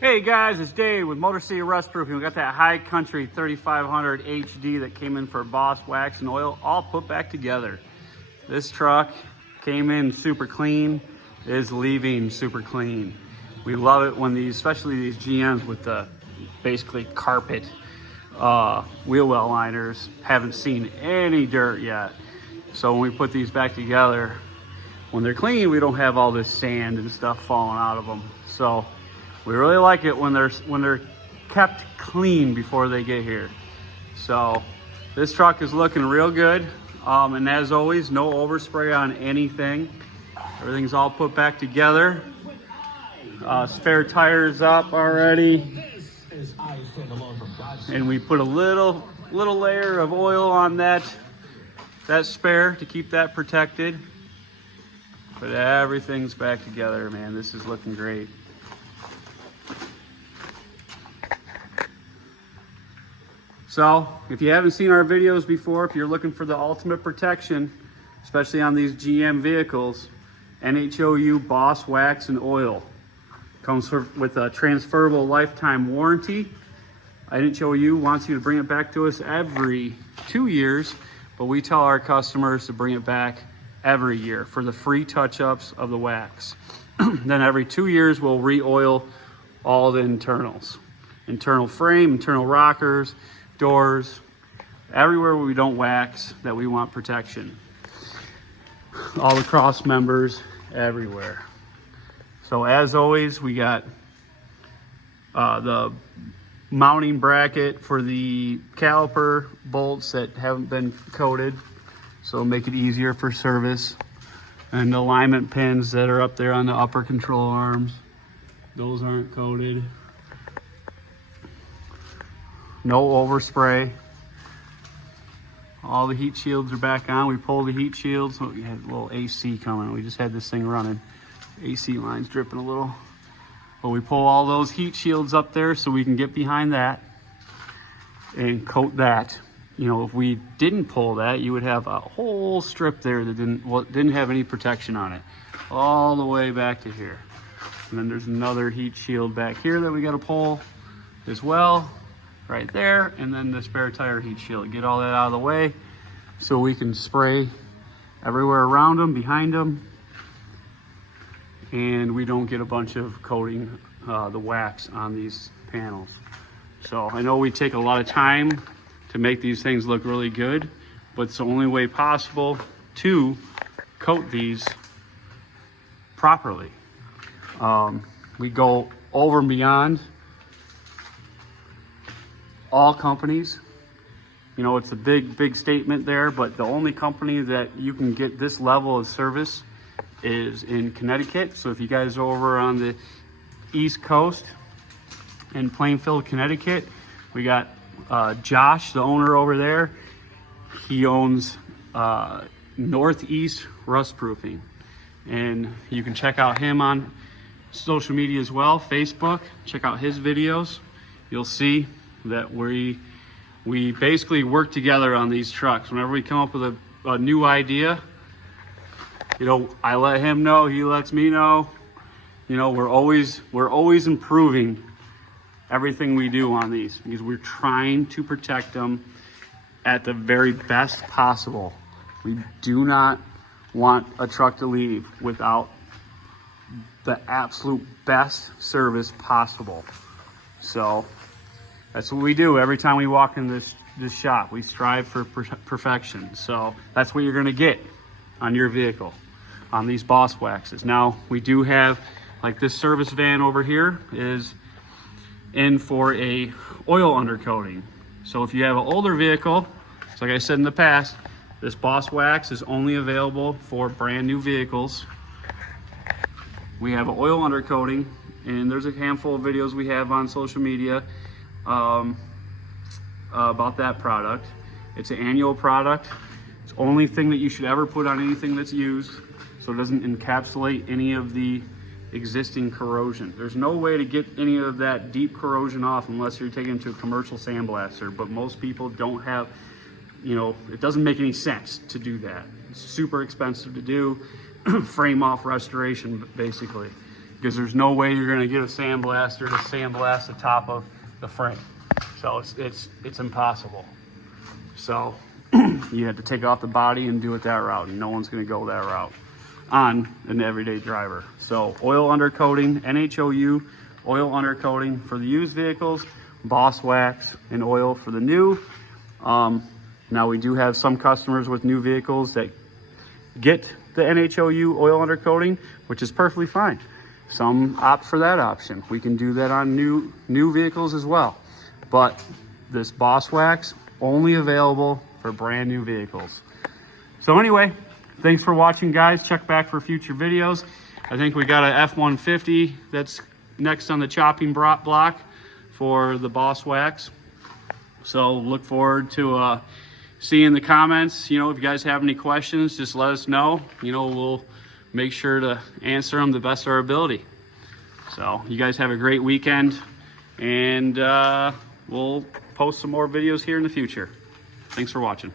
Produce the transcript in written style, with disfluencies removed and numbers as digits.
Hey guys, it's Dave with Motor City Rust Proofing. We got that High Country 3500 HD that came in for Boss Wax and Oil, all put back together. This truck came in super clean, is leaving super clean. We love it when these, especially these GMs with the basically carpet wheel well liners, haven't seen any dirt yet. So when we put these back together, when they're clean, we don't have all this sand and stuff falling out of them. So we really like it when they're kept clean before they get here. So this truck is looking real good. And as always, no overspray on anything. Everything's all put back together. Spare tires up already. And we put a little layer of oil on that spare to keep that protected. But everything's back together, man. This is looking great. So if you haven't seen our videos before, if you're looking for the ultimate protection, especially on these GM vehicles, NHOU Boss Wax and Oil comes with a transferable lifetime warranty. NHOU wants you to bring it back to us every 2 years, but we tell our customers to bring it back every year for the free touch-ups of the wax. Then every 2 years, we'll re-oil all the internals. Internal frame, internal rockers, doors, everywhere we don't wax that we want protection. All the cross members, everywhere. So as always, we got the mounting bracket for the caliper bolts that haven't been coated, so make it easier for service. And the alignment pins that are up there on the upper control arms, those aren't coated. No overspray. All the heat shields are back on. We pulled the heat shields. Oh, we had a little AC coming. We just had this thing running. AC line's dripping a little. But we pull all those heat shields up there so we can get behind that and coat that. You know, if we didn't pull that, you would have a whole strip there that didn't have any protection on it, all the way back to here. And then there's another heat shield back here that we got to pull as well, right there. And then the spare tire heat shield. Get all that out of the way so we can spray everywhere around them, behind them, and we don't get a bunch of coating the wax on these panels. So I know we take a lot of time to make these things look really good, but it's the only way possible to coat these properly. We go over and beyond all companies. You know, it's a big statement there, but the only company that you can get this level of service is in Connecticut. So if you guys are over on the East Coast in Plainfield, Connecticut, we got Josh, the owner over there. He owns Northeast Rust Proofing, and you can check out him on social media as well, Facebook. Check out his videos. You'll see that we basically work together on these trucks. Whenever we come up with a new idea, you know, I let him know, he lets me know. You know, we're always improving everything we do on these because we're trying to protect them at the very best possible. We do not want a truck to leave without the absolute best service possible. So that's what we do every time we walk in this shop. We strive for perfection. So that's what you're gonna get on your vehicle, on these Boss Waxes. Now, we do have, like this service van over here is in for a oil undercoating. So if you have an older vehicle, so like I said in the past, this Boss Wax is only available for brand new vehicles. We have an oil undercoating, and there's a handful of videos we have on social media about that product. It's an annual product. It's the only thing that you should ever put on anything that's used, so it doesn't encapsulate any of the existing corrosion. There's no way to get any of that deep corrosion off unless you're taking it to a commercial sandblaster, but most people don't have, you know, it doesn't make any sense to do that. It's super expensive to do, frame off restoration basically. because there's no way you're going to get a sandblaster to sandblast the top of the frame. So it's impossible. So you have to take off the body and do it that route, and no one's going to go that route on an everyday driver. So oil undercoating, NHOU oil undercoating for the used vehicles, Boss Wax and oil for the new. Now we do have some customers with new vehicles that get the NHOU oil undercoating, which is perfectly fine. Some opt for that option. We can do that on new vehicles as well. But this Boss Wax only available for brand new vehicles. So anyway, thanks for watching, guys. Check back for future videos. I think we got a F-150 that's next on the chopping block for the Boss Wax. So look forward to seeing the comments. You know, if you guys have any questions, just let us know. You know, we'll make sure to answer them the best of our ability. So you guys have a great weekend, and we'll post some more videos here in the future. Thanks for watching.